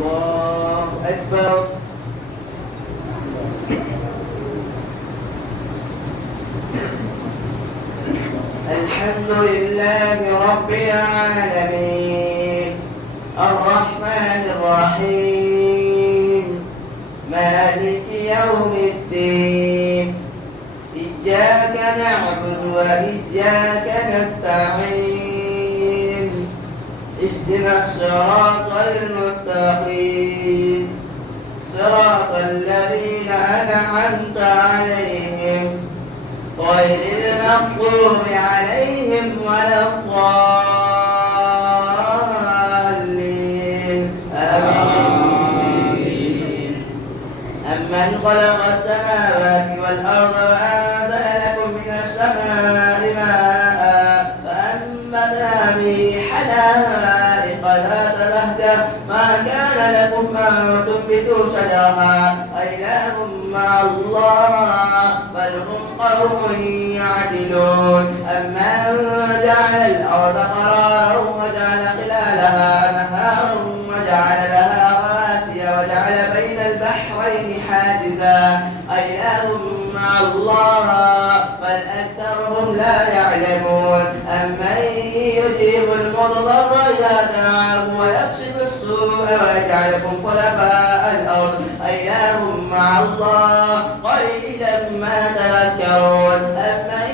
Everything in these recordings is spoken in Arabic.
الله أكبر. الحمد لله رب العالمين الرحمن الرحيم مالك يوم الدين إياك نعبد وإياك نستعين اهدنا الصراط المستقيم صراط الذين أنعمت عليهم غير المغضوب عليهم ولا الضالين آمين. أمن خلق السماوات والأرض وأنزل لكم من السماء ماء فأنبتنا به حدائق ذات بهجة ما كان لكم أن تنبتوا شجرها أإله مع الله بل هم قوم يعدلون. أمن جعل الأرض قرارا وجعل خلالها أنهارا وجعل لها رواسي وجعل بين البحرين حاجزا أإله مع الله بل أكثرهم لا يعلمون. أمن يجيب المضطر إذا دعاه ويكشف السوء ويجعلكم خلفاء الأرض أإله مع الله قليلا ما تذكرون. أمن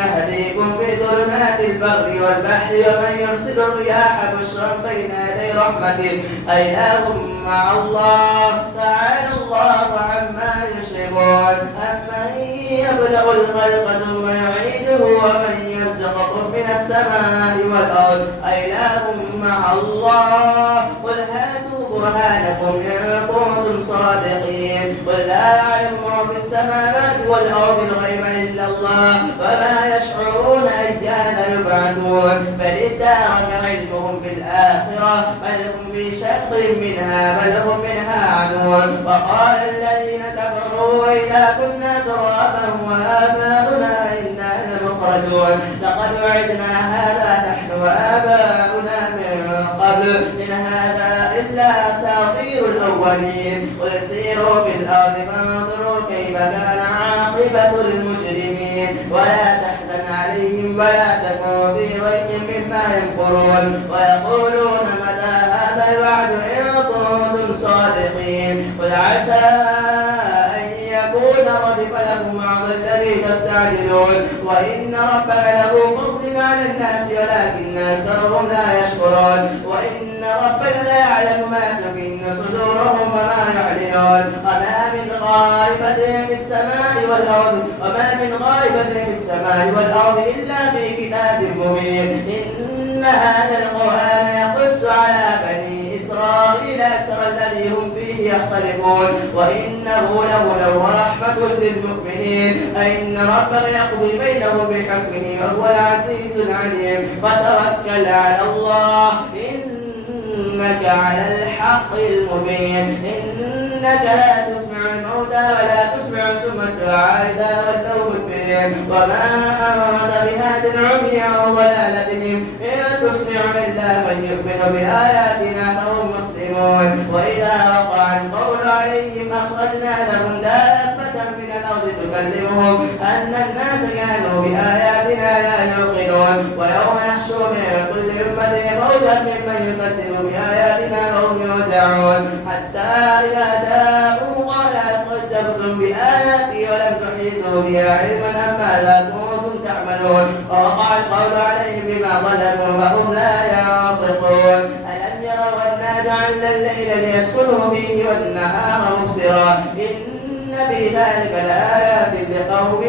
يهديكم في ظلمات البر والبحر ومن يرسل الرياح بشرا بين يدي رحمته أإله مع الله تعالى الله عما يشركون. أمن يبلغ الخلق ثم يعيده ومن يرزقكم من السماء والأرض أإله مع الله قل هاتوا برهانكم إن كنتم صادقين. قل لا يعلم ما في السماوات والأرض الغيب إلا الله وما يشعرون أيان يبعثون بل ادارك علمهم في الآخرة بل هم في شق منها بل هم منها عنون. وقال الذين كفروا وإذا كنا ترابا وآباؤنا إنا لمخرجون لقد وعدنا هذا نحن وآباؤنا من قبل إن هذا إلا أساطير الأولين. قل سيروا في الأرض فانظروا كيف كان عاقبة المجرمين ولا تحزن عليهم ولا تكن في ضيق مما يمكرون ويقولون متى هذا الوعد إن كنتم صادقين. قل عسى أن يكون ردف لكم بعض الذي تستعجلون وإن ربك له فضل على الناس ولكن أكثرهم لا يشكرون. وإن ربك لا يعلم ما تكن صدورهم وما يعلنون. وما من غائبة في السماء والأرض إلا في كتاب مبين. إن هذا القرآن يقص على بني إسرائيل أكثر الذي هم فيه يختلفون وإنه لهدى ورحمة للمؤمنين. أئن ربك يقضي بينهم بحكمه وهو العزيز العليم. وتوكل على الله إنك على الحق المبين. إنك لا تسمع الموتى ولا تسمع سم الدعاء إذا ولوا مدبرين وما أنت بهاد العمي عن ضلالتهم إن تسمع إلا من يؤمن بآياتنا فهم مسلمون. وإذا وقع القول عليهم أخرجنا لهم دابة من الأرض تكلمهم أن الناس كانوا بآياتنا لا يوقنون. ويوم نحشر من كل أمة موتا ممن يكذب بآياتنا فهم يوزعون حتى إذا جاءوا قال هل كذبتم بآياتي ولم تحيطوا بها علما أم ماذا كنتم تعملون. ووقع القول عليهم بما ظلموا فهم لا ينطقون. ألم يروا أنا جعلنا الليل ليسكنوا فيه والنهار مبصرا إن في ذلك لآيات لقوم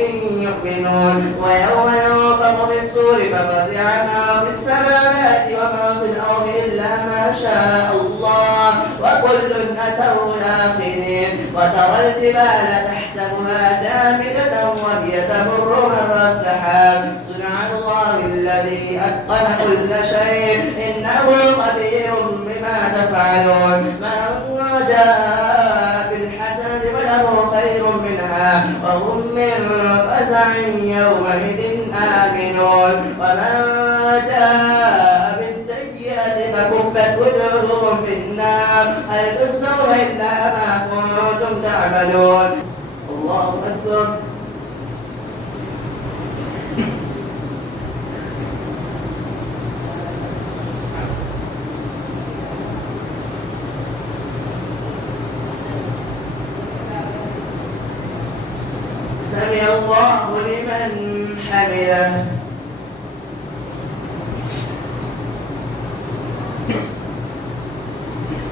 يؤمنون. ويوم ينفخ في الصور ففزع ما في السماوات وما في الأرض إلا ما شاء الله وكل أتوا داخلين. وترى الجبال تحسبها جامدة وهي تمر مر السحاب صنع الله الذي أتقن كل شيء إنه خبير بما تفعلون. من جاء بالحسنة فله خير منها وهم من فزع يومئذ آمنون. ومن جاء بالسيئة فكبت وجوههم في النار النار هل تجزون إلا ما كنتم تعملون. الله أكبر. سمع الله لمن حمده.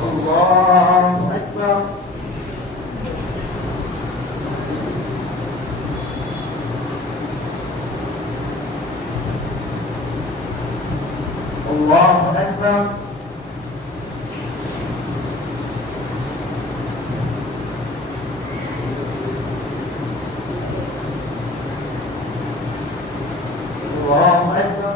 الله أكبر. الله أكبر. الله أكبر.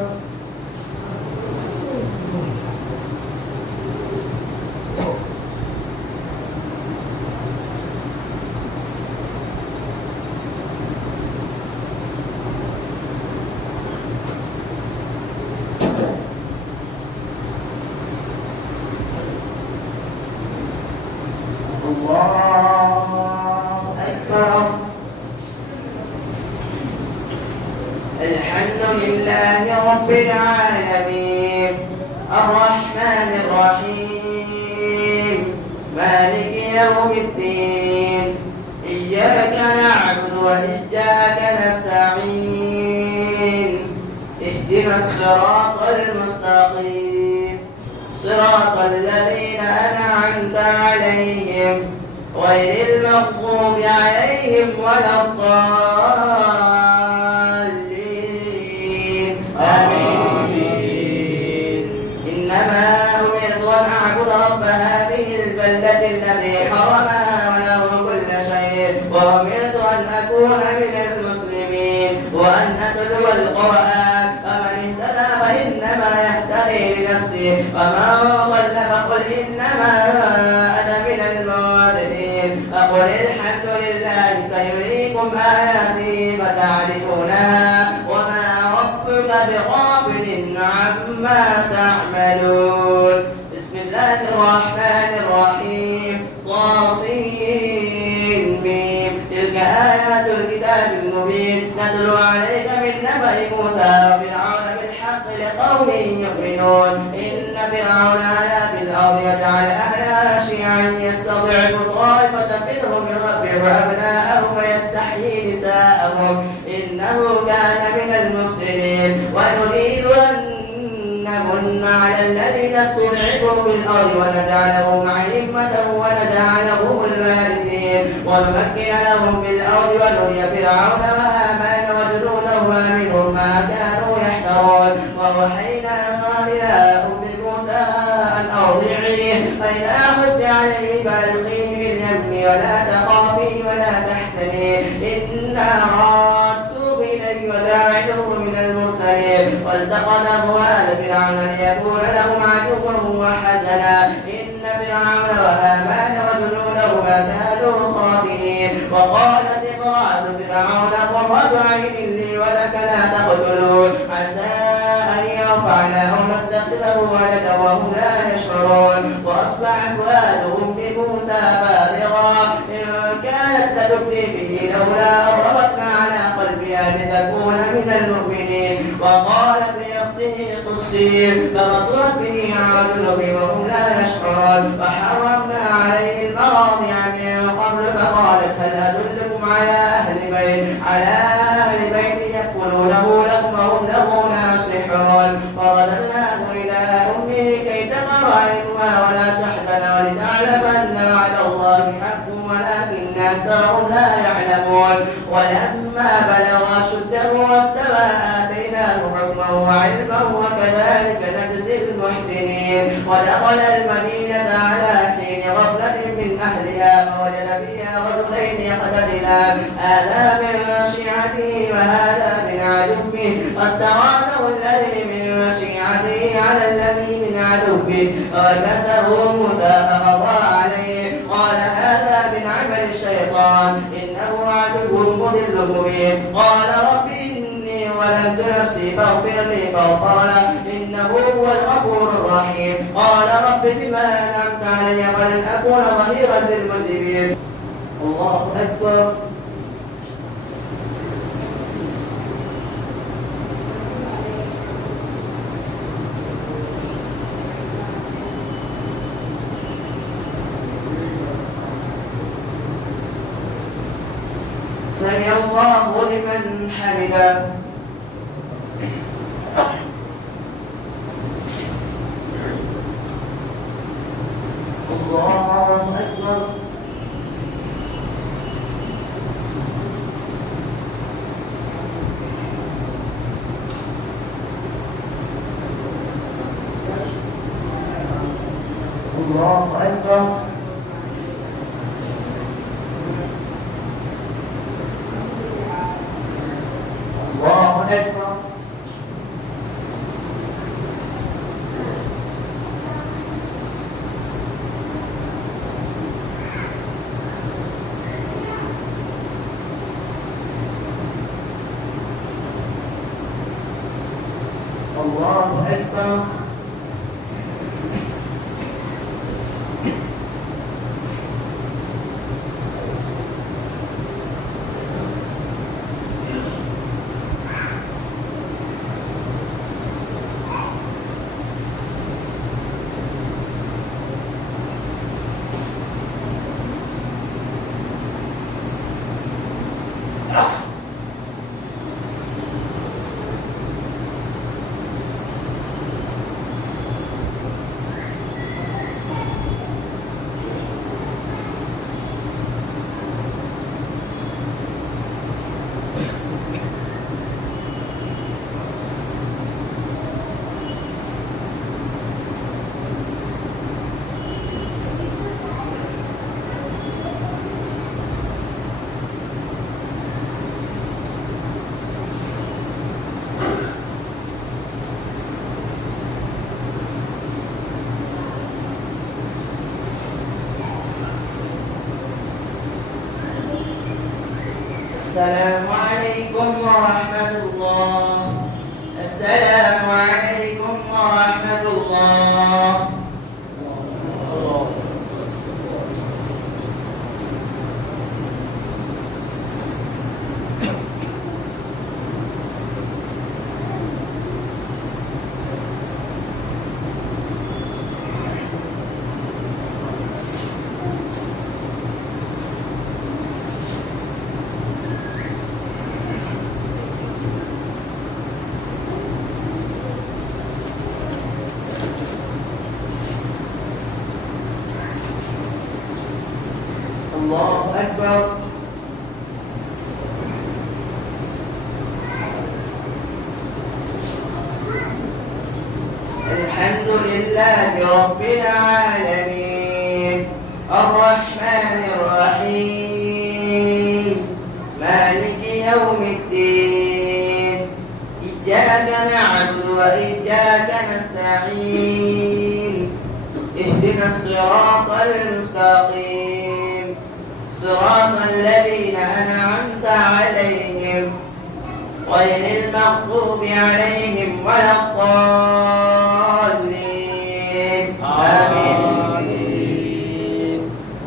الحمد لله رب العالمين الرحمن الرحيم مالك يوم الدين إياك نعبد وإياك نستعين اهدنا الصراط المستقيم صراط الذين أنعمت عليهم غير المغضوب عليهم ولا الضالين آمين. إنما أمرت أن أعبد رب هذه البلدة الذي حرمها وله كل شيء وأمرت أن أكون من المسلمين وأن أتلو القرآن فمن اهتدى فإنما يهتدي لنفسه ومن ضل فقل إنما أنا من المنذرين فقل الحمد لله سيريكم آياته فتعرفونها وما ربك بغافل عما تعملون. بسم الله الرحمن الرحيم طاسين ميم تلك آيات الكتاب المبين نتلو عليك من نبأ موسى وفرعون بالحق لقوم يؤمنون. إن فرعون علا في الأرض وجعل أهلها شيعا يستضعف طائفة منهم يذبح أبناءهم ويستحيي نساءهم إنه كان من المفسدين. ونريد أن نمن على الذين استضعفوا في الأرض ونجعلهم أئمة ونجعلهم الوارثين ونمكن لهم في الأرض ونري فرعون وهامان وجنودهما منهم ما كانوا يحذرون. وأوحينا إلى أم موسى أن أرضعيه فإذا خفت عليه فألقيه في اليم ولا تخافي ولا تحزني إنا رادوه إليك وجاعلوه من المرسلين. والتقطه آل فرعون ليكون لهم عدوا وحزنا إن فرعون وهامان وجنودهما كانوا خاطئين. وقالت امرأة فرعون قرة عين لي ولك لا تقتلون عسى أن يرفعنا أو نتخذه ولدا وهم لا يشعرون. وأصبح فؤاد أم موسى فارغا إن كانت لتبدي به لولا أن ربطنا على قلبها لتكون من المؤمنين. وقالت لأخته قصي فبصرت به عن جنب وهم لا يشعرون. فحرمنا عليه المراضع من قبل فقالت هل أدلكم على أهل بيت يأكلونه لكم وهم له ناصحون. فرددناه إلى أمه كي تقر عينها ولا تحزن ولتعلم أن وعد الله حق ولكن أكثرهم لا يعلمون. ولما بلغ أشده واستوى آتيناه حكما وعلما وكذلك نجزي المحسنين. ودخل المدينة على حين غفلة من أهلها فوجد فيها رجلين يقتتلان هذا من شيعته وهذا من عدوه فاستغاثه الذي من شيعته على الذي من عدوه فوكزه موسى فقضى عليه قال هذا من عمل الشيطان إنه عدو مضل مبين. قال رب إني ظلمت نفسي فاغفر لي فغفر له إنه هو الغفور الرحيم. قال رب بما أنعمت علي علي ولن أكون ظهيرا للمذنبين. الله أكبر. سمع الله لمن حمده. الله أكبر. الله أكبر. الله أكبر. الله أكبر. السلام عليكم ورحمة الله. السلام عليكم ورحمة الله. الله أكبر. الحمد لله رب العالمين الرحمن الرحيم مالك يوم الدين إياك نعبد وإياك نستعين اهدنا الصراط المستقيم صراط الذين أنعمت عليهم غير المغضوب عليهم ولا الضالين آمين.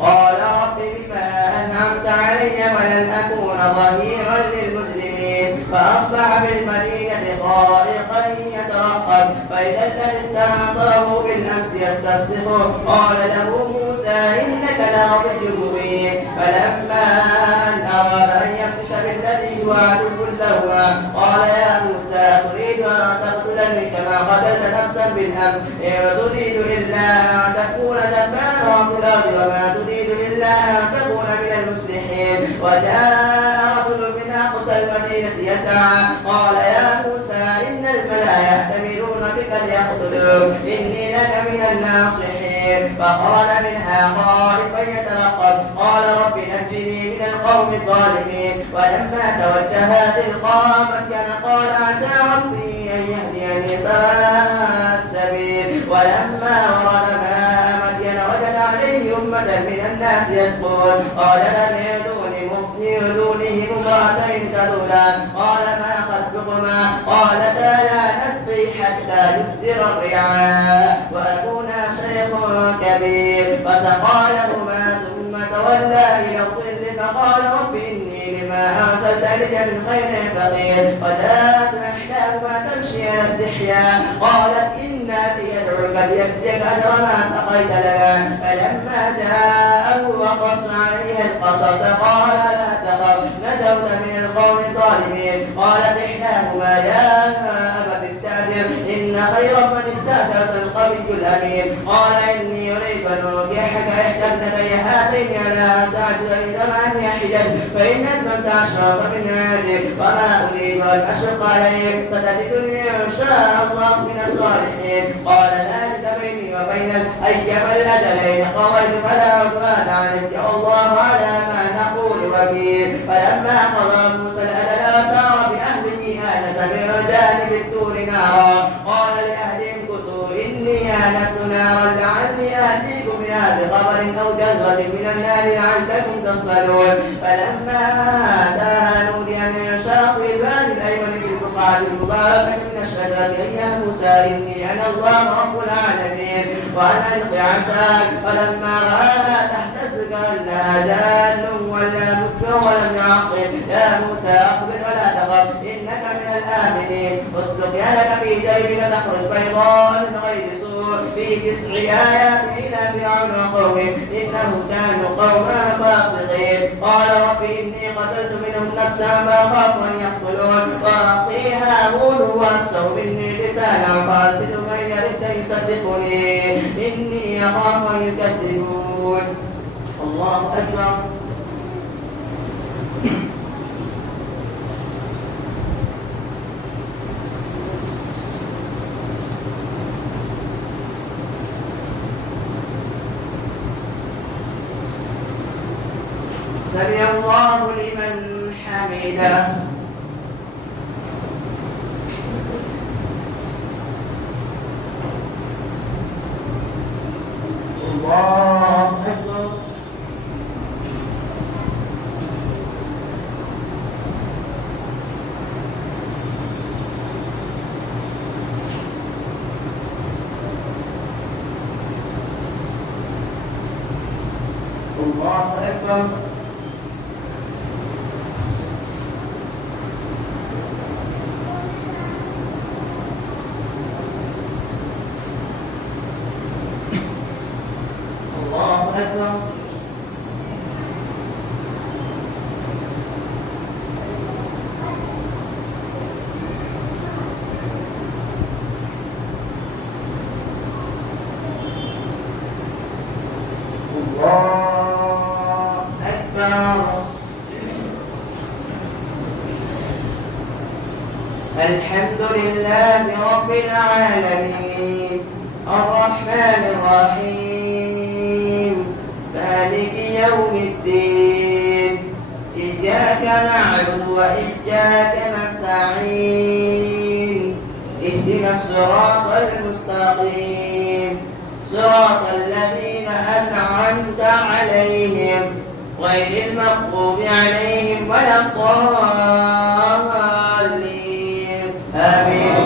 قال رب بما أنعمت علي ولن أكون ظهيرا للمجرمين فأصبح بالمدينة خائفا يترقب فإذا الذي استنصره بالأمس يستصرخه قال له موسى إنك لغوي مبين فلما أن أراد أن يبطش بالذي هو عدو لهما قال يا موسى تريد أن تقتلني كما قتلت نفسا بالأمس إن تريد إلا أن تكون جبارا في الأرض وما تريد إلا أن تكون من المصلحين. وجاء رجل من أقصى المدينة يسعى قال يا موسى إن الملأ يأتمرون بك ليقتلوك إني لك من الناصحين فخرج منها خائفا يترقب قال رب نجني من القوم الظالمين ولما توجه تلقاء مدين قال عسى ربي أن يهديني سواء السبيل ولما ورد ماء مدين وجد عليه أمة من الناس يسقون قال لم يدعوني من دونهم امرأتين تذودان قال ما خطبكما قالتا لا نسقي حتى يصدر الرعاء وأبونا شيخ كبير فسقى لهما ثم تولى إلى الظل فقال رب إني لما أرسلت لي من خير فقير وجاءت إحداهما تمشي على استحياء قالت إن أبي يدعوك ليجزيك أجر ما سقيت لنا فلما جاءه وقص عليه القصص قال لا تخف نجوت من القوم الظالمين قالت إحداهما يا أبت استأجر إن خير من استأجرت القوي الأمين قال إني أريد أن أنكحك إحدى ابنتي هاتين على أن تعجلني 8 حجج فإن أتممت 10 فمن عندك وما أريد أن أشق عليك ستجدني إن شاء الله من الصالحين قال ذلك بيني وبينك أيما الأجلين قضيت فلا عدوان عليك والله على ما نقول وكيل فلما قضى موسى الأجل وسار بأهله آنس من جانب الطور نارا قال لأهلهم كثوا إني آنست نارا لعلي آتيكم منها بخبر أو جذوة من النار لعلكم تصطلون فلما أتاها نودي من شاطئ الوادي الأيمن في البقعة المباركة من الشجرة يا موسى إني أنا الله رب العالمين وأنا ألق عصاك فلما رآها تهتز كأنها جان ولا مدبر ولم يعقب يا موسى أقبل ولا تخف إنك من الآمنين اسلك يدك في جيبك تخرج بيضاء من غير سوء في 9 آيات إلى فرعون وقومه إنهم كانوا قوما فاسقين قال رب إني قتلت منهم نفسا فأخاف أن يقتلون وأخي هارون هو أفصح مني لسانا فأرسله من يرد يصدقني إني أخاف أن يكذبون الله أكبر سمع الله لمن حمده الله أكبر الله أكبر الله أكبر الحمد لله رب العالمين الرحمن الرحيم مالك يوم الدين إياك نعبد وإياك نستعين اهدنا الصراط المستقيم صراط الذين أنعمت عليهم غير المغضوب عليهم ولا الضالين آمين.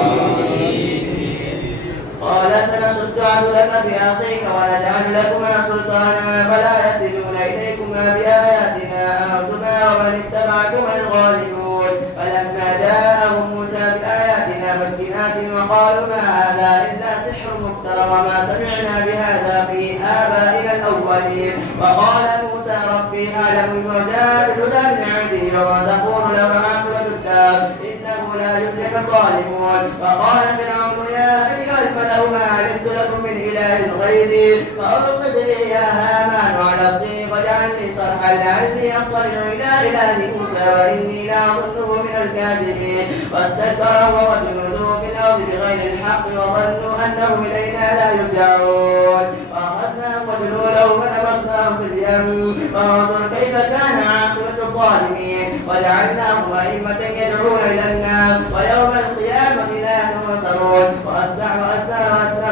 قال سنشد عضدك بأخيك ونجعل لكما سلطانا فلا يصلون إليكما بآياتنا أنتما ومن اتبعكما الغالبون فلما جاءهم موسى بآياتنا بينات وقالوا ما هذا إلا سحر مفترى وما سمعنا بهذا في آبائنا الأولين وقال موسى ربي أعلم بما جاء بالهدى من عنده وما تقول له عاقبة الدار إنه لا يفلح الظالمون وقال فرعون يا أيها الملأ ما علمت لكم من إله غيري فأوقد لي يا هامان على الطين واجعل لي صرحا لعلي أطلع إلى إله موسى وإني لأظنه من الكاذبين واستكبر هو وجنوده في الأرض بغير الحق وظنوا أنهم إلينا لا يرجعون وأخذناهم وجنودهم فنبذناهم في اليم فانظر كيف كان عاقبة الظالمين وجعلناهم أئمة يدعون إلى النار ويوم القيامة لا ينصرون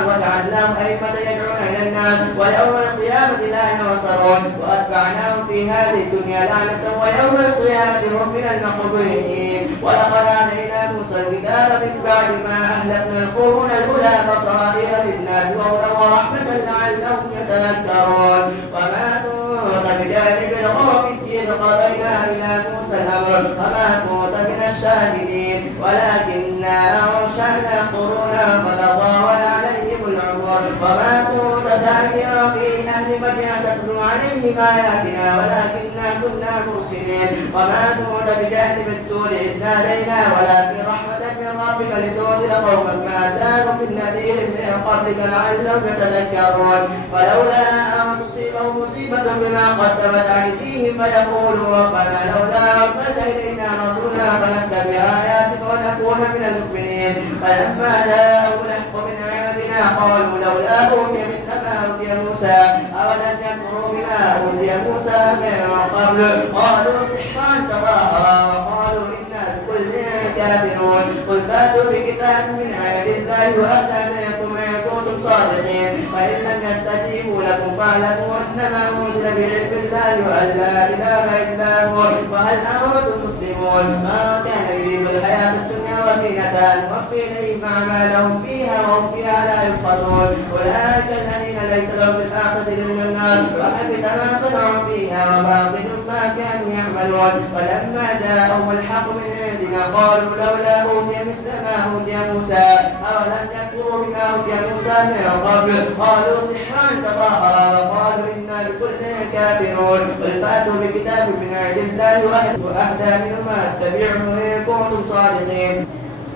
وجعلناهم أئمة يدعون إلى النار ويوم القيامة لا ينصرون وأتبعناهم في هذه الدنيا لعنة ويوم القيامة هم من المقبولين. ولقد آتينا موسى الكتاب من بعد ما أهلكنا القرون الأولى بصائر للناس وهدى ورحمة لعلهم يتذكرون. وما كنت بجانب الغرب إذ قضينا إلى موسى الأمر وما كنت من الشاهدين ولكننا أنشأنا قرونا فتطاول عليهم العمر. وما كنت تأتيا في أهل مدين تتلو عليهم آياتنا ولكننا كنا مرسلين. وما كنت بجانب الطور إذ نادينا ولكن رحمة من ربك لتنذر قوما ما أتاهم من نذير من قبلك لعلهم يتذكرون. ولولا أن تصيبهم مصيبة بما قدمت أيديهم فيقولوا ربنا لولا أرسلت إلينا رسولا فنتبع آياتك ونكون من المؤمنين. فلما جاءهم الحق من عندنا قالوا لولا أوتي مثل ما أوتي موسى أولم يكفروا بما أوتي موسى من قبل قالوا سحران تظاهرا وقالوا إنا بكل كافرون. قل فاتوا بكتاب من عند الله وأهدى منكم إن كنتم صادقين. فإن لم يستجيبوا لكم فاعلموا أنما أنزل بعلم الله وأن لا إله إلا هو وهل أنتم مسلمون. ما كان يريد الحياة الدنيا وزينتها نوفي إليهم أعمالهم فيها وهم فيها لا يبخسون. أولئك الذين ليس لهم في الآخرة إلا النار وحبط ما صنعوا فيها وباطل ما كانوا يعملون. ولما جاءهم الحق من عندنا قالوا لولا أوتي مثل ما أوتي موسى أولم يكفروا بما أوتي موسى من قبل قالوا سحران تظاهرا وقالوا إنا بكل كافرون. قل فاتوا بكتاب من عند الله وأهدى منهما اتبعه إن كنتم صادقين.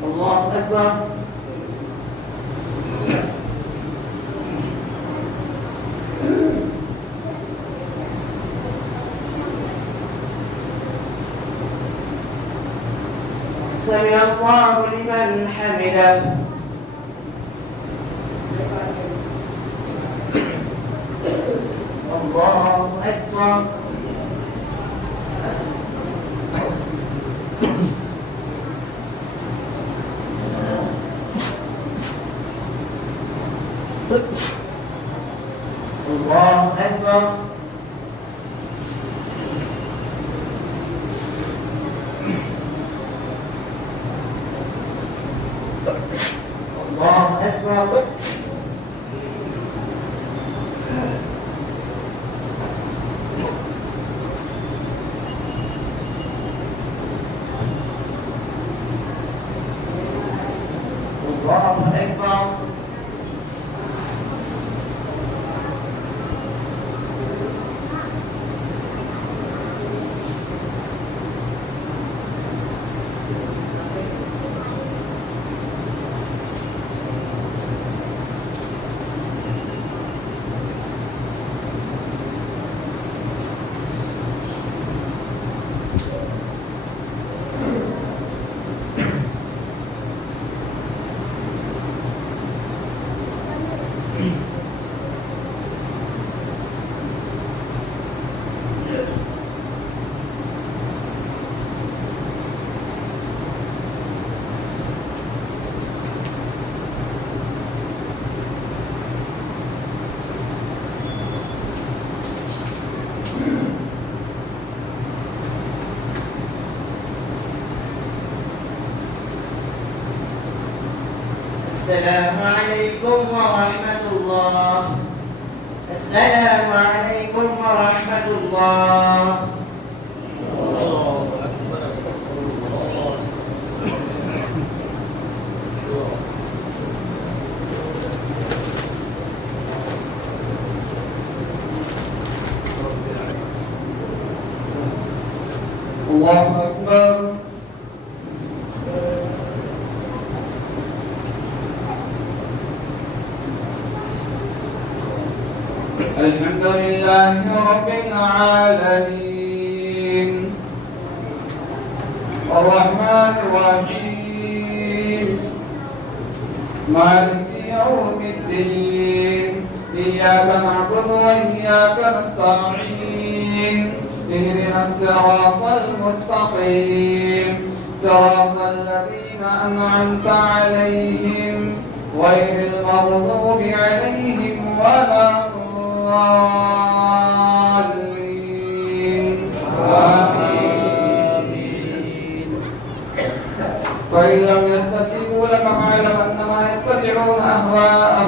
الله أكبر. سمع الله لمن حمده. الله أكبر. الله أكبر. الله أكبر. الله أكبر. السلام عليكم ورحمة الله. السلام عليكم ورحمة الله. الله أكبر. استغفر الله. الله أكبر. الحمد لله رب العالمين الرحمن الرحيم مالك يوم الدين إياك نعبد وإياك نستعين اهدنا الصراط المستقيم صراط الذين أنعمت عليهم غير المغضوب عليهم ولا الضالين.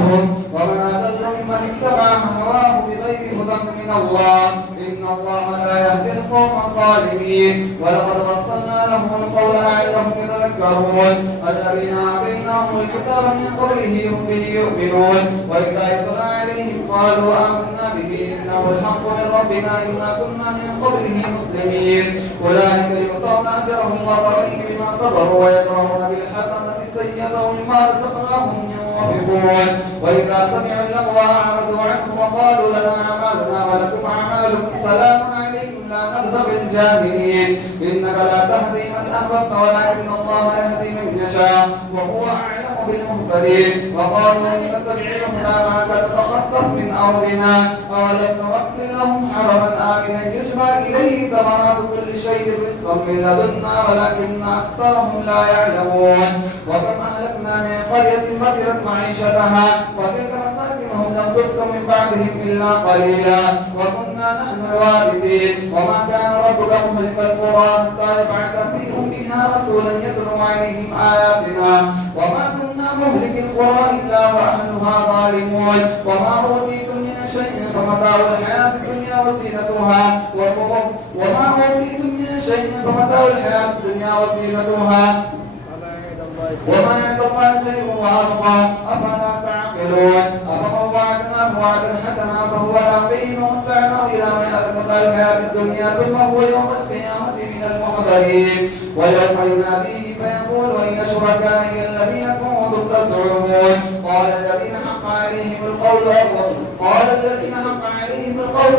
لهم ومن أضل ممن اتبع هواه بغير هدى من الله إن الله لا يهدي القوم الظالمين ولقد وصلنا لهم القول لعلهم يتذكرون الذين آتيناهم الكتاب من قبله هم به يؤمنون وإذا يتلى عليهم قالوا آمنا به إنه الحق من ربنا إنا كنا من قبله مسلمين أولئك يؤتون أجرهم مرتين بما صبروا ويدرؤون بالحسنة السيئة مما رزقناهم ينفقون وإذا سمعوا اللغو أعرضوا عنه وقالوا لنا أعمالنا ولكم أعمالكم سلام عليكم لا نرضى بالجاهلين إنك لا تهدي من أحببت ولكن الله يهدي من يشاء وهو أعلم بالمهتدين وقالوا إن نتبع الهدى معك تتخطف من أرضنا أولم نمكن لهم حرما آمنا يجبى إليه ثمرات كل شيء رزقا من لدنا ولكن أكثرهم لا يعلمون وكم أهلكنا من قرية بطرت معيشتها وتلك مساكنهم لم تسكن من بعدهم إلا قليلا وكنا نحن الوارثين وما كان ربك مهلك القرى حتى يبعث في أمها رسولا يتلو عليهم آياتنا وما كنا مهلك القرى إلا وأهلها ظالمون وما أوتيتم من شيء فمتاع الحياة الدنيا وزينتها وما أوتيتم من شيء فمتاع الحياة الدنيا وزينتها وما عند الله خير وأبقى أفلا تعقلون أفمن وعدناه وعدا حسنا فهو لاقيه ومتعناه إلى متاع الحياة الدنيا ثم هو يوم القيامة من المحضرين ويوم يناديه فيقول أين شركائي الذين كنتم تزعمون قال الذين حق عليهم القول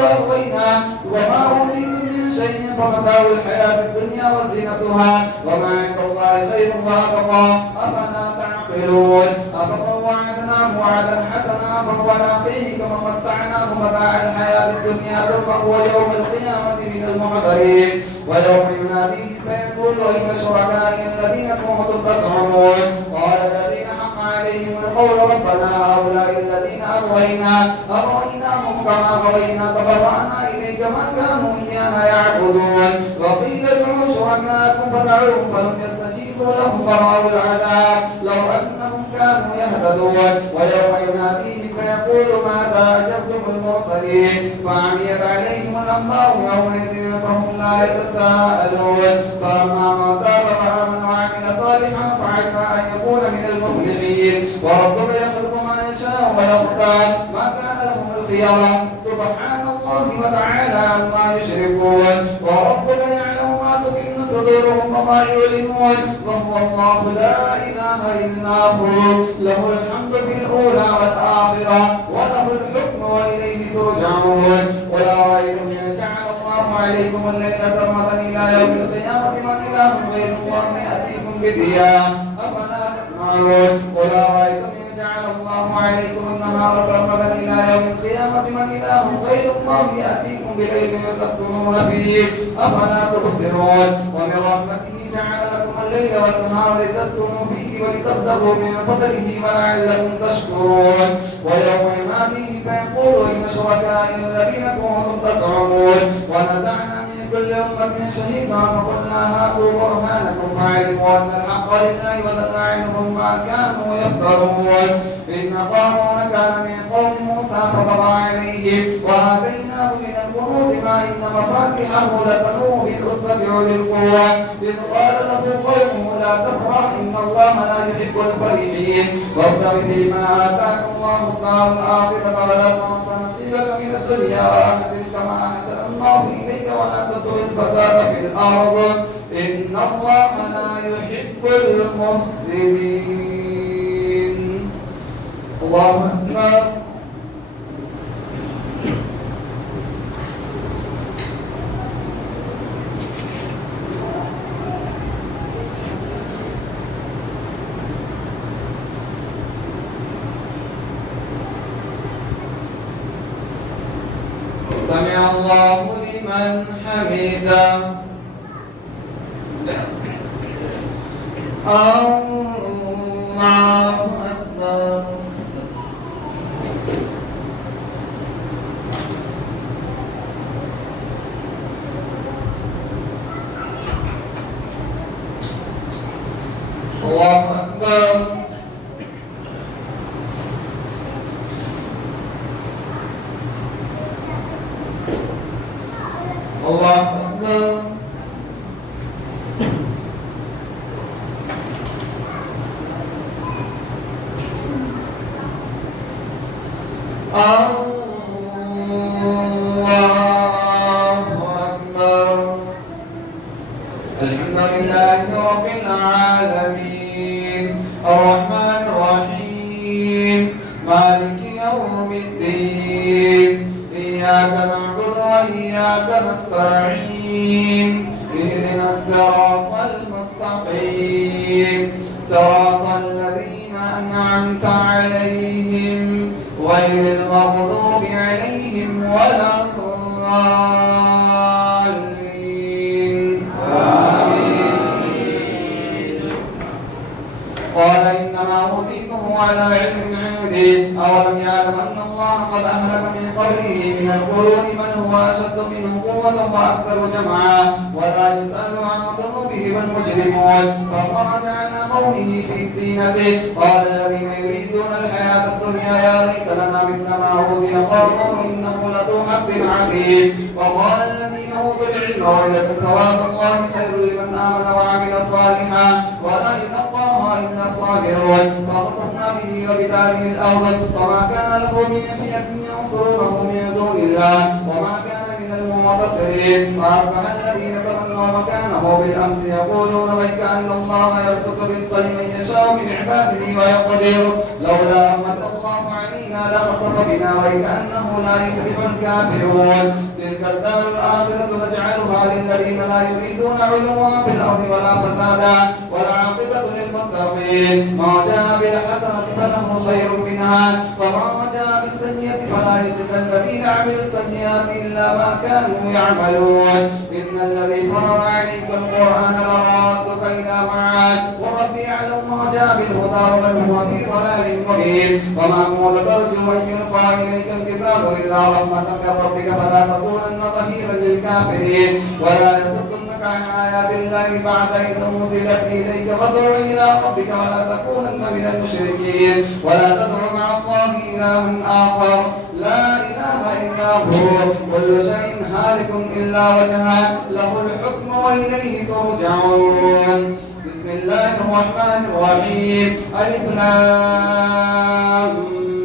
أغوينا وما أوتيتم من شيء فمتاع الحياة الدنيا وزينتها وما عند الله خير وأبقى أفلا تعقلون أفمن وعدناه وعدا حسنا فهو لاقيه كمن متعناه متاع الحياة الدنيا ثم هو يوم القيامة من المحضرين ويوم يناديه فيقول أين شركائي الذين كنتم تزعمون قال الذين حق عليهم القول ربنا هؤلاء الذين أغويناهم كما غوينا تبرأنا إليك ما كانوا إيانا يعبدون وقيل ادعوا شركاءكم فدعوهم فلم يستجيبوا لهم ورأوا العذاب لو أنهم كانوا يهتدون ويوم يناديه فيقول ماذا أجبتم المرسلين فعميت عليهم الأنباء يومئذ فهم لا يتساءلون فأما من تاب وآمن وعمل صالحا فعسى أن يكون من المفلحين وربك يخلق ما يشاء ويختار ما كان لهم الخيار سبحان الله وتعالى عما يشركون وربك يعلم ما تكن صدورهم وما يعلنون وهو الله لا إله إلا هو له الحمد في الأولى والآخرة وله الحكم وإليه ترجعون ولا رأيتم إن جعل الله عليكم الليل سرمدا إلى يوم القيامة من إله غير الله يأتيكم بضياء أفلا تسمعون ولا رأيتم إن جعل الله عليكم النهار سرمدا إلى يوم القيامة من إله غير الله يأتيكم بليل تسكنون فيه أفلا تبصرون ومن رحمته جعل لكم الليل والنهار لتسكنوا فيه ولتبتغوا من فضله ولعلكم تشكرون ويوم يناديه فيقول أين شركائي الذين كنتم تزعمون ونزعنا من كل أمة شهيدا فقلنا هاتوا برهانكم فعلموا أن الحق لله وضل عنهم ما كانوا يفترون إن قارون كان من قوم موسى فبغى عليه وآتيناه من الكنوز ما إن مفاتحه لتنوء بالعصبة أولي القوة إذ قال له قومه لا تفرح إن الله لا يحب الفرحين وابتغ فيما آتاك الله الدار الآخرة ولا تنس نصيبك من الدنيا وأحسن كما أحسن الله إليك ولا تبغ الفساد في الأرض إن الله لا يحب المفسدين. الله أكبر. سمع الله لمن حمده. الله أكبر. الله أكبر. الله أكبر. الله أكبر. الحمد لله رب العالمين الرحمن الرحيم مالك يوم الدين إياك نعبد وإياك نستعين اهدنا الصراط المستقيم صراط الذين أنعمت عليهم غير المغضوب عليهم ولا الضالين آمين. قال إنما أوتيته على علم عندي أولم يعلم أن الله قد أهلك من قبله من القرون من هو أشد منه قوة وأكثر جمعا ولا يسأل عن ذنوبهم المجرمون فخرج على قومه في زينته قال الذين يريدون الحياة الدنيا يا ليت لنا مثل ما أوتي قارون إنه لذو حظ عظيم وقال الذين أوتوا العلم ويلكم ثواب الله خير لمن آمن وعمل صالحا ولا يلقاها إلا الصابرون فخسفنا به وبداره الأرض وما كان له من حية ينصرونه من دون الله وما كان من المنتصرين فأصبح الذين تمنوا مكانه بالأمس يقولون ويك أن الله يبسط الرزق لمن يشاء من عباده ويقدر لولا رحمة الله علينا لخسف بنا وكأنه لا يفلح الكافرون تلك الدار الآخرة نجعلها للذين لا يريدون علوا في الأرض ولا فسادا والعاقبة للمتقين ما جاء بالحسنة فله خير منها وما جاء بالسيئة فلا يجزى الذين عملوا السيئات إلا ما كانوا يعملون إن الذي فرض عليك القرآن لرادك إلى معاد وربي يعلم ما جاء بالهدى ومن هو في ضلال مبين وما هو ترجو أن يلقى إليك الكتاب إلا رحمة من ربك فلا تكونن ظهيرا للكافرين ولا يصدنك عن آيات الله بعد إذ أرسلت إليك فادع إلى ربك ولا تكونن من المشركين ولا تدع مع الله إلها آخر لا إله إلا هو كل شيء هالك إلا وجهه له الحكم وإليه ترجعون بسم الله الرحمن الرحيم ألف لام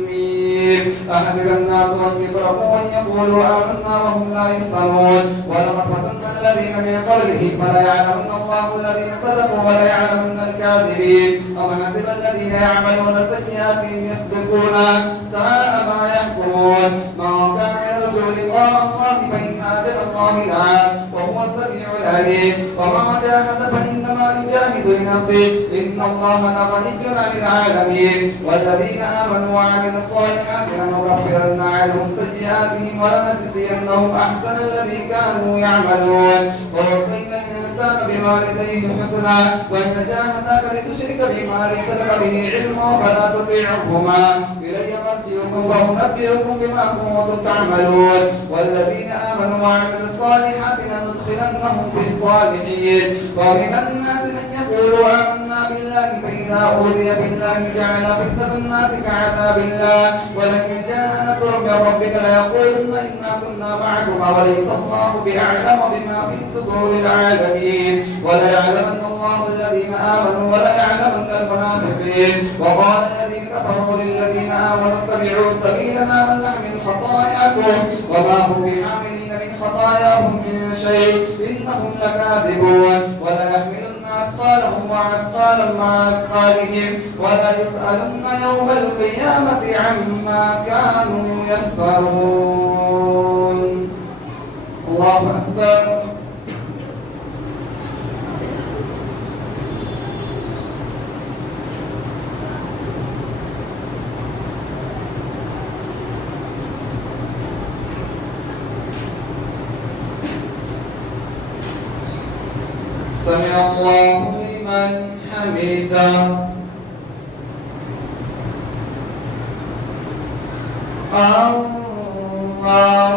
ميم أحسب الناس أن يتركوا أن يقولوا آمنا وهم لا يفتنون ولقد فتنا الذين من قبلهم فلا يعلمن الله الذين صدقوا ولا يعلمن الكاذبين أم حسب الذين يعملون السيئات أن يسبقونا ساء ما يحكمون من كان يرجو لقاء الله فإن أجل الله لآت وهو السميع العليم ومن جاهد فإنما يجاهد لنفسه إن الله لغني عن العالمين والذين آمنوا وعملوا الصالحات لنكفرن عنهم سيئاتهم ولنجزينهم أحسن الذي كانوا يعملون ووصينا الإنسان بوالديه حسنا وإن جاهداك لتشرك بما ليس لك به علم فلا تطيعهما إلي مرجعكم وأنبئكم بما كنتم تعملون والذين آمنوا وعملوا الصالحات لندخلنهم في الصالحين ومن الناس من يقول آمنا بالله فإذا أوذي بالله جعل فتنة الناس كعذاب الله ولئن جاء نصر من ربك ليقولن إنا كنا معكم وليس الله بأعلم بما في صدور العالمين وليعلمن الله الذين آمنوا وليعلمن المنافقين وقال الذين كفروا للذين آمنوا اتبعوا سبيلنا ولنحمل خطاياكم وما هم بحاملين من خطاياهم من شيء إنهم لكاذبون وليحملن أثقالهم وأثقالا مع أثقالهم ولا يسألن يوم القيامة عما كانوا يفترون الله أكبر سمع الله لمن حمده الله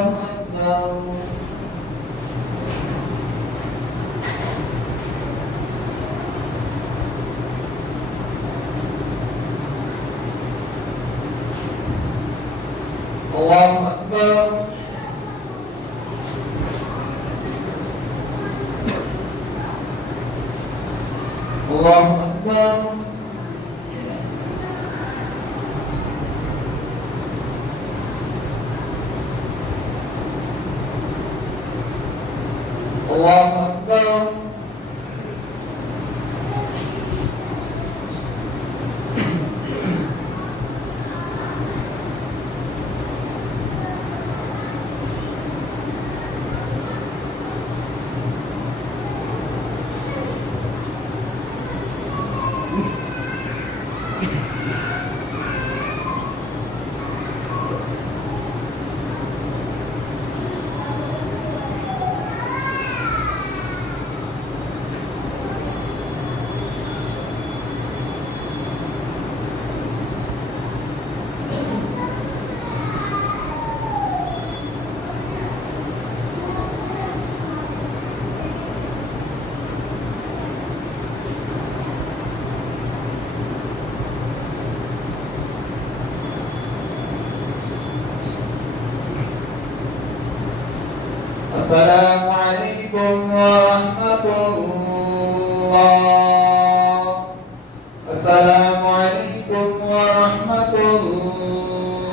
أكبر الله أكبر الله أكبر. الله أكبر. السلام عليكم ورحمة الله. السلام عليكم ورحمة الله.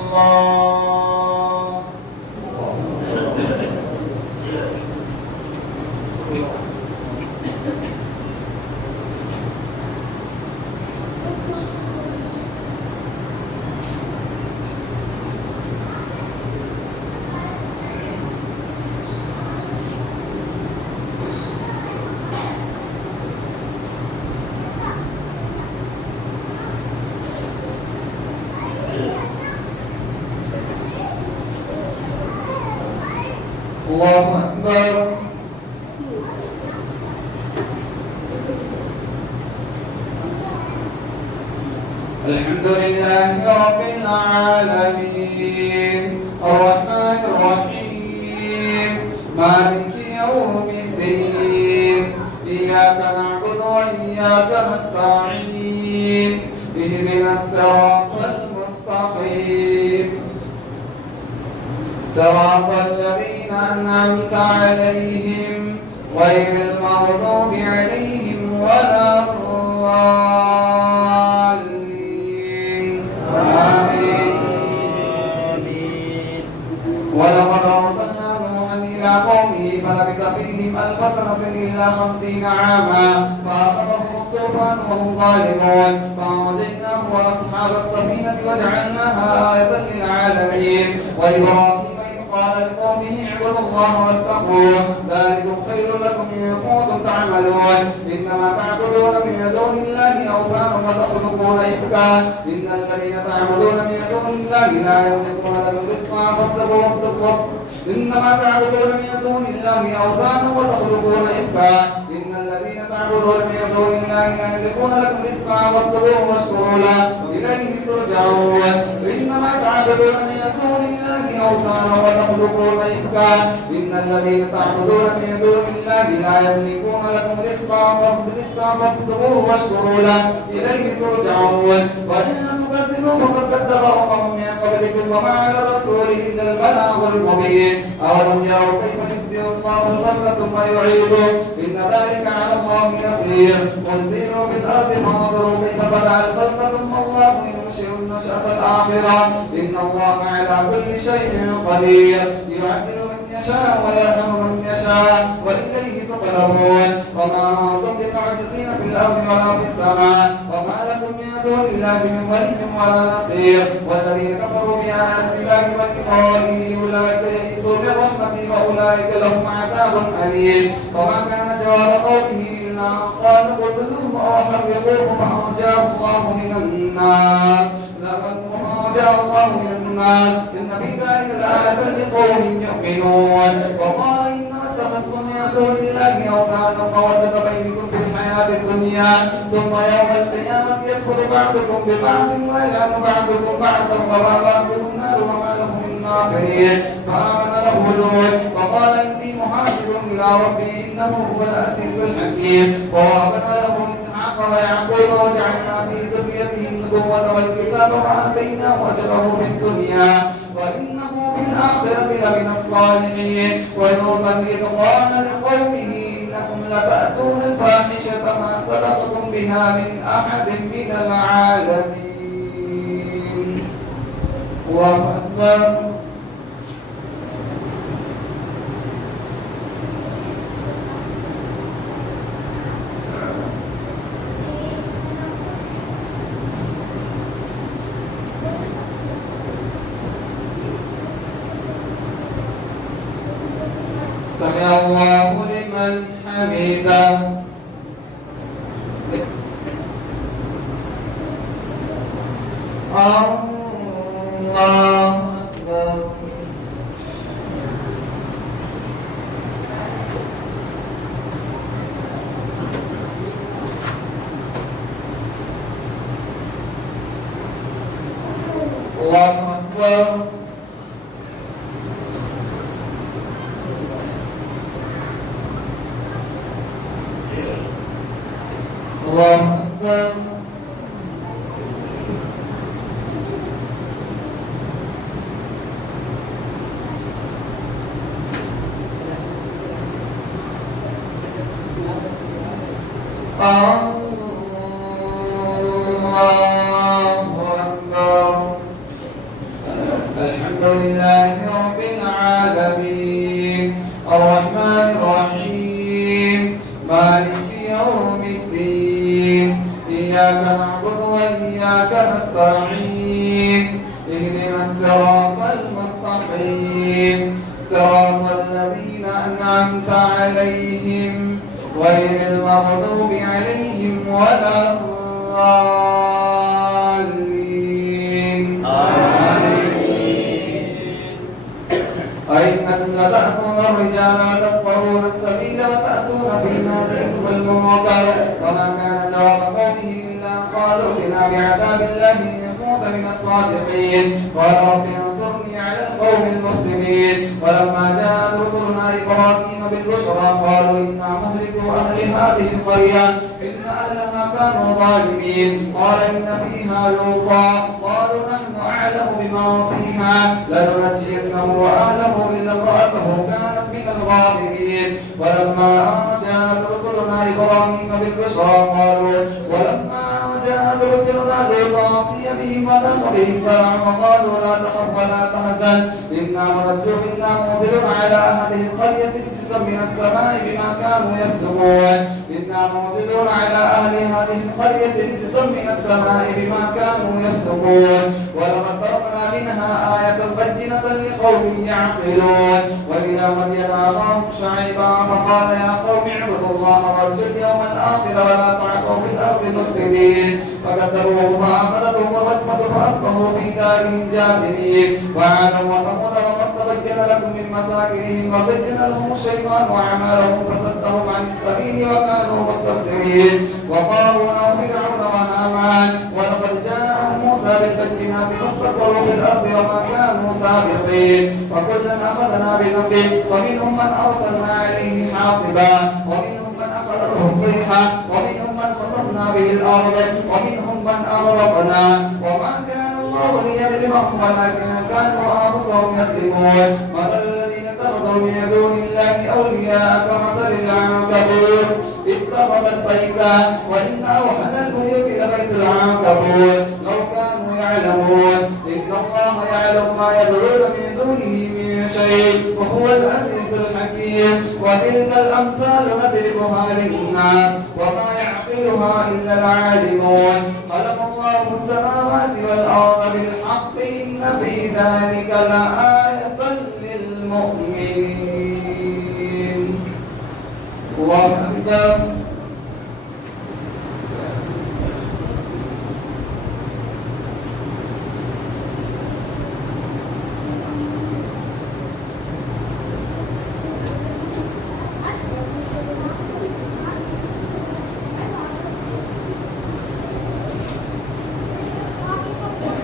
الله أكبر. الحمد لله رب العالمين الرحمن الرحيم مالك يوم الدين إياك نعبد وإياك نستعين اهدنا الصراط المستقيم صراط الذين أنعمت عليهم غير المغضوب عليهم ولا الضالين آمين. ولقد أرسلنا نوحا إلى قومه فلبث فيهم 1000 سنة إلا 50 عاما فأخذهم الطوفان وهم ظالمون فأنجيناه وأصحاب السفينة وجعلناها آية للعالمين. وإبراهيم قال لقومه اعبدوا الله واتقوه ذلكم خير لكم إن كنتم تعملون. إنما تعبدون من دون الله أوثانا وتخلقون إفكا إن الذين تعبدون من دون الله لا يملكون لكم رزقا فاتقوا إنما تعبدون من دون الله أوثانا وتخلقون إفكا إن الذين تعبدون من دون الله لا يملكون لكم رزقا فاتقوه واشكروا له إليه ترجعون. إنما تعبدون من دون الله أوثانا وتخلقون إفكا إن الذين تعبدون من دون الله لا يملكون لكم رزقا فاتقوه واشكروا له إليه ترجعون. وإن تكذبوا فقد كذب أمم من قبلكم وما على الرسول إلا البلاغ المبين. أولم يروا كيف يبدئ الله الخلق ثم يعيده إن ذلك على الله يسير. قل سيروا في الأرض فانظروا كيف بدأ الخلق ثم الله ينشئ النشأة الآخرة إن الله على كل شيء قدير. يعدل من يشاء ويرحم من يشاء وإليه تقلبون. وما أنتم بمعجزين في الأرض ولا في السماء وما لكم من دون الله من ولي ولا نصير. والذين كفروا بآيات الله ولقائه أولئك يئسوا من رحمتي وأولئك لهم عذاب أليم. وما كان جواب قومه إلا أن قالوا اقتلوه أو حرقوه فأنجاه الله من النار. إن في ذلك لآية لقوم يؤمنون. وقال إنما اتخذتم من دون الله أوثانا مودة بينكم في الحياة الدنيا ثم يوم القيامة يكفر بعضكم ببعض ويلعن بعضكم بعضا ومأواكم النار وما لكم من ناصرين. فآمن له لوط وقال إني مهاجر إلى ربي إنه هو العزيز الحكيم. ووهبنا له إسحاق ويعقوب وجعلنا في ذريته النبوة والكتاب وآتيناه أجره في الدنيا وإنه في الآخرة لمن الصالحين. ولوطا إذ قال لقومه إنكم لتأتون الفاحشة ما سبقكم بها من أحد من العالمين. الله أكبر. سمع الله لمن حمده. الله أكبر. الله أكبر. الله أكبر. الله أكبر. الحمد لله رب العالمين الرحمن الرحيم مالك يوم الدين إياك نعبد وإياك نستعين اهدنا الصراط المستقيم صراط الذين أنعمت عليهم غير المغضوب عليهم ولا الضالين. أئنكم لتأتون الرجال وتقطعون السبيل وتأتون في ناديكم المنكر وما كان جواب قومه إلا أن قالوا ائتنا بعذاب الله إن كنت من الصادقين قال رب انصرني على القوم المفسدين. ولما جاءت رسلنا إبراهيم بالبشرى قالوا إنا مهلكوا أهل هذه القرية إن أهلها كانوا ظالمين قال إن فيها لوطا قالوا نحن أعلم بما فيها لننجينه وأهله إلا امرأته كانت من الغابرين. ولما جاءت رسلنا إبراهيم بالبشرى قالوا ولما جاءت رسلنا لوطا سيء بهم وضاق بهم ذرعا وقالوا لا تخف ولا تحزن إنا منجو إنا مرسلون على هذه القرية رجزا من السماء بما كانوا يفسقون إنا مرسلون على أهل هذه القرية رجزا من السماء بما كانوا يفسقون. ولقد تركنا منها آية بينة لقوم يعقلون. وإلى مدين أخاهم شعيبا فقال يا قوم اعبدوا الله وارجوا اليوم الآخر ولا تعثوا في الأرض مفسدين فكذبوه فأخذتهم الرجفة فأصبحوا في دارهم جاثمين. وعادا وثمود وقد تبين لكم من مساكنهم وزين لهم الشيطان أعمالهم فصدهم عن السبيل وكانوا مستبصرين. وقارون وفرعون وهامان ولقد جاءهم موسى بالبينات فاستكبروا في الأرض وما كانوا سابقين. وكلا أخذنا بذنبه ومنهم من أرسلنا عليه حاصبا ومنهم من أخذته الصيحة ومنهم من خسفنا به الأرض ومنهم من أغرقنا وما كان الله ليظلمهم ولكن كانوا أنفسهم يظلمون. مثل الذين اتخذوا من دون الله أولياء كمثل العنكبوت اتخذت بيتا وإن أوحد البيوت لبيت العنكبوت لو كانوا يعلمون إن الله يعلم ما يدعون من دونه من شيء وهو العزيز الحكيم. وتلك الأمثال نضربها للناس وما يعقلها إلا العالمون. خلق الله السماوات والأرض بالحق إن في ذلك لآية للمؤمنين. الله أكبر.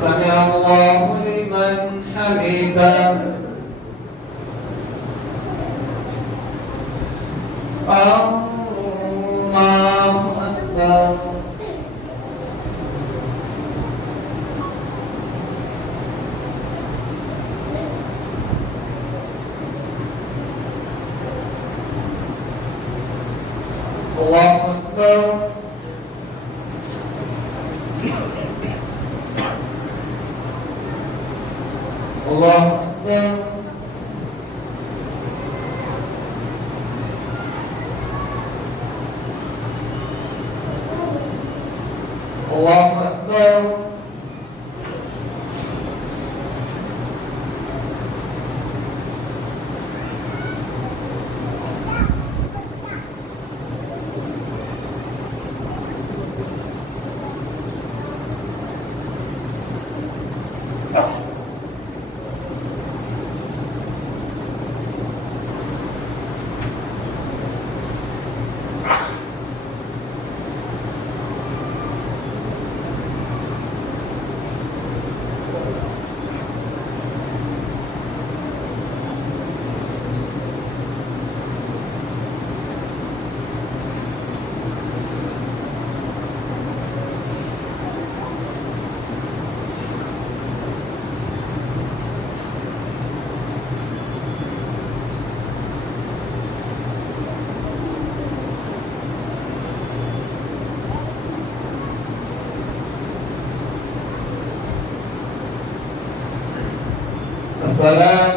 سمع الله لمن حمده. الله أكبر. الله أكبر. الله أكبر. الله أكبر. الصلاة